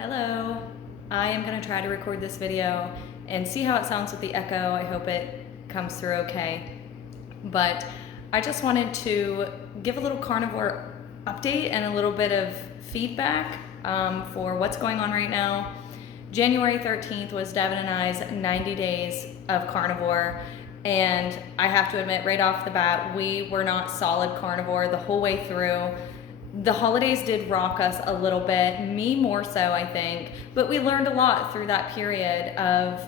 Hello. I am going to try to record this video and see how it sounds with the echo. I hope it comes through okay. But I just wanted to give a little carnivore update and a little bit of feedback for what's going on right now. January 13th was Devin and I's 90 days of carnivore, and I have to admit right off the bat, we were not solid carnivore the whole way through. The holidays did rock us a little bit, me more so, I think, but we learned a lot through that period of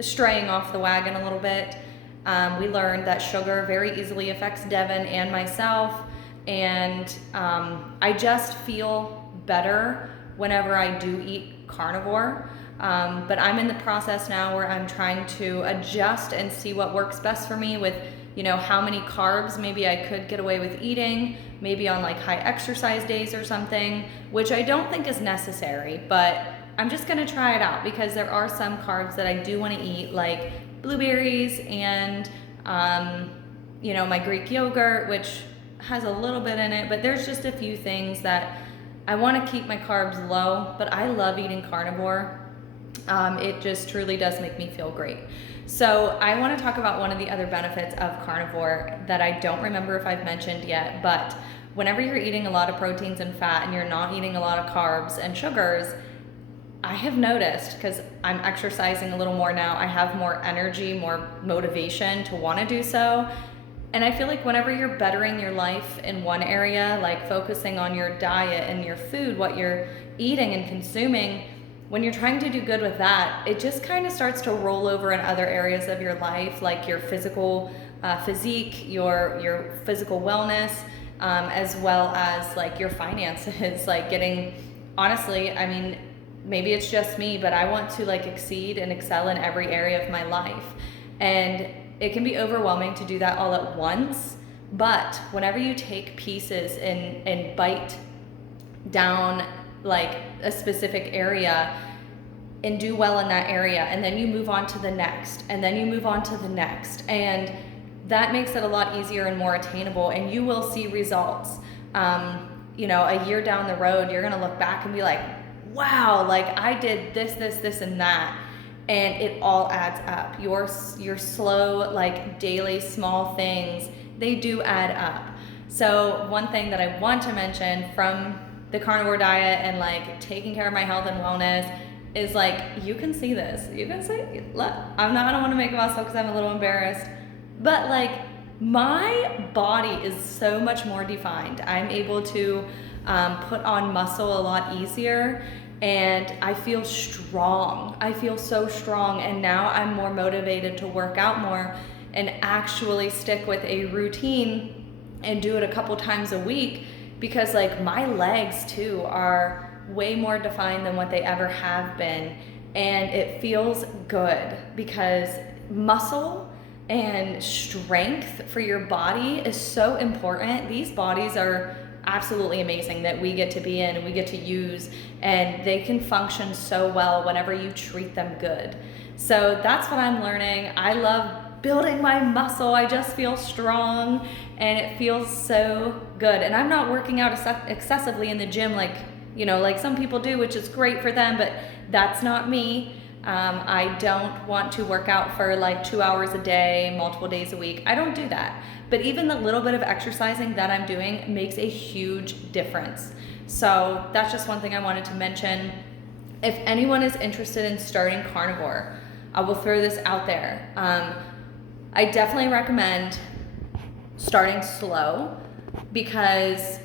straying off the wagon a little bit. We learned that sugar very easily affects Devin and myself, and I just feel better whenever I do eat carnivore. But I'm in the process now where I'm trying to adjust and see what works best for me with, how many carbs maybe I could get away with eating, maybe on like high exercise days or something, which I don't think is necessary, but I'm just gonna try it out because there are some carbs that I do wanna eat, like blueberries and, my Greek yogurt, which has a little bit in it, but there's just a few things that I wanna keep my carbs low, but I love eating carnivore. It just truly does make me feel great. So I want to talk about one of the other benefits of carnivore that I don't remember if I've mentioned yet, but whenever you're eating a lot of proteins and fat and you're not eating a lot of carbs and sugars, I have noticed, because I'm exercising a little more now, I have more energy, more motivation to want to do so. And I feel like whenever you're bettering your life in one area, like focusing on your diet and your food, what you're eating and consuming, when you're trying to do good with that, it just kind of starts to roll over in other areas of your life, like your physical physique, your physical wellness, as well as like your finances, like honestly, maybe it's just me, but I want to like exceed and excel in every area of my life. And it can be overwhelming to do that all at once, but whenever you take pieces and bite down like a specific area and do well in that area, and then you move on to the next, and then you move on to the next, and that makes it a lot easier and more attainable, and you will see results. A year down the road, you're gonna look back and be like, wow, like I did this and that, and it all adds up. Your slow, like daily small things, they do add up. So one thing that I want to mention from the carnivore diet and like taking care of my health and wellness is like, you can see this. You can see, look, I don't want to make a muscle because I'm a little embarrassed, but like my body is so much more defined. I'm able to put on muscle a lot easier, and I feel strong. I feel so strong, and now I'm more motivated to work out more and actually stick with a routine and do it a couple times a week, because like my legs too are way more defined than what they ever have been, and it feels good because muscle and strength for your body is so important. These bodies are absolutely amazing that we get to be in and we get to use, and they can function so well whenever you treat them good. So that's what I'm learning. I love building my muscle. I just feel strong and it feels so good. And I'm not working out excessively in the gym like some people do, which is great for them, but that's not me. I don't want to work out for like 2 hours a day, multiple days a week. I don't do that. But even the little bit of exercising that I'm doing makes a huge difference. So that's just one thing I wanted to mention. If anyone is interested in starting carnivore, I will throw this out there. I definitely recommend starting slow because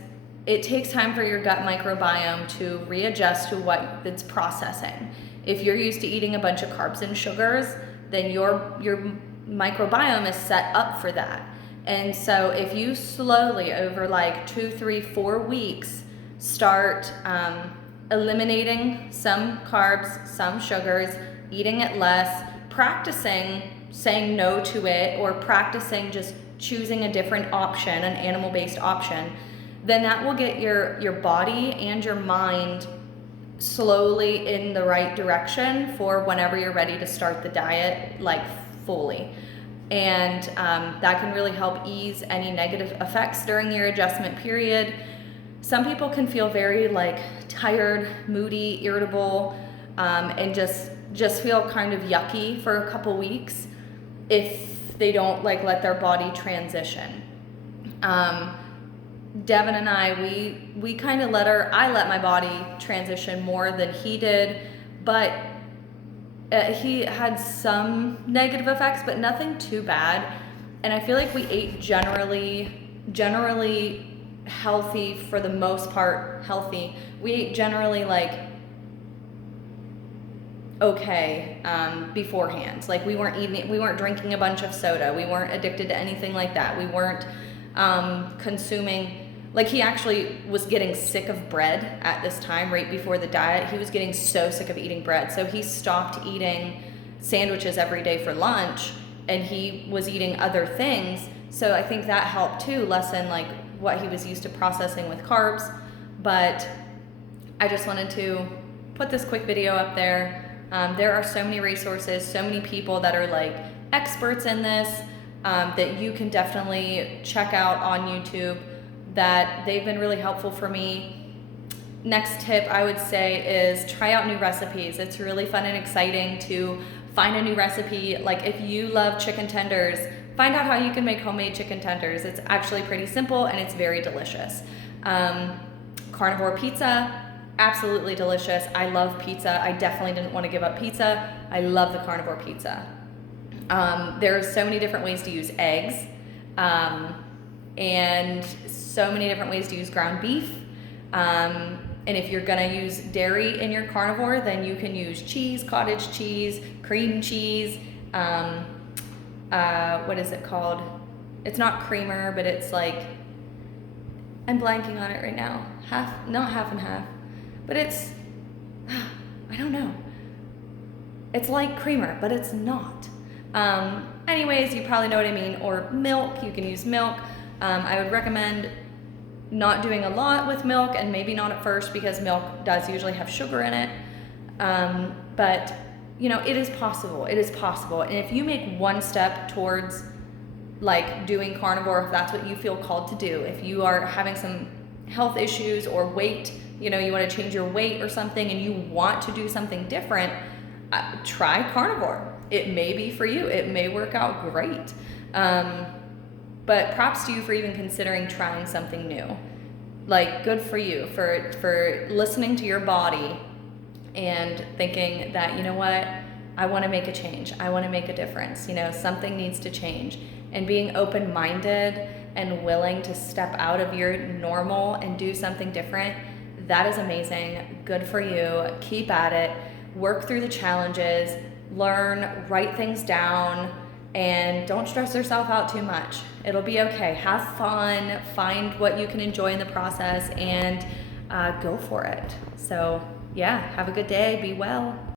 it takes time for your gut microbiome to readjust to what it's processing. If you're used to eating a bunch of carbs and sugars, then your microbiome is set up for that. And so if you slowly over like 2, 3, 4 weeks start eliminating some carbs, some sugars, eating it less, practicing saying no to it, or practicing just choosing a different option, an animal-based option, then that will get your body and your mind slowly in the right direction for whenever you're ready to start the diet like fully. And that can really help ease any negative effects during your adjustment period. some people can feel very like tired, moody, irritable, and just feel kind of yucky for a couple weeks if they don't like let their body transition. Devin and I, we kind of I let my body transition more than he did, but he had some negative effects, but nothing too bad. And I feel like we ate generally healthy, for the most part healthy. We ate generally like okay beforehand. Like we weren't drinking a bunch of soda. We weren't addicted to anything like that. We weren't consuming, like he actually was getting sick of bread at this time right before the diet. He was getting so sick of eating bread. So he stopped eating sandwiches every day for lunch and he was eating other things. So I think that helped too, lessen like what he was used to processing with carbs. But I just wanted to put this quick video up there. There are so many resources, so many people that are like experts in this that you can definitely check out on YouTube, that they've been really helpful for me. Next tip I would say is try out new recipes. It's really fun and exciting to find a new recipe. Like if you love chicken tenders, find out how you can make homemade chicken tenders. It's actually pretty simple and it's very delicious. Carnivore pizza, absolutely delicious. I love pizza. I definitely didn't want to give up pizza. I love the carnivore pizza. There's so many different ways to use eggs, and so many different ways to use ground beef. And if you're gonna use dairy in your carnivore, then you can use cheese, cottage cheese, cream cheese. What is it called? It's not creamer, but it's like, I'm blanking on it right now. Not half and half, but it's, I don't know. It's like creamer, but it's not. Anyways, you probably know what I mean. Or milk, you can use milk. I would recommend not doing a lot with milk, and maybe not at first because milk does usually have sugar in it. But you know, it is possible. It is possible. And if you make one step towards like doing carnivore, if that's what you feel called to do, if you are having some health issues or weight, you know, you want to change your weight or something and you want to do something different, try carnivore. It may be for you. It may work out great. But props to you for even considering trying something new. Like, good for you for listening to your body and thinking that, you know what, I want to make a change. I want to make a difference. You know, something needs to change. And being open-minded and willing to step out of your normal and do something different, that is amazing. Good for you. Keep at it. Work through the challenges. Learn, write things down, and don't stress yourself out too much. It'll be okay. Have fun. Find what you can enjoy in the process, and go for it. So yeah, have a good day. Be well.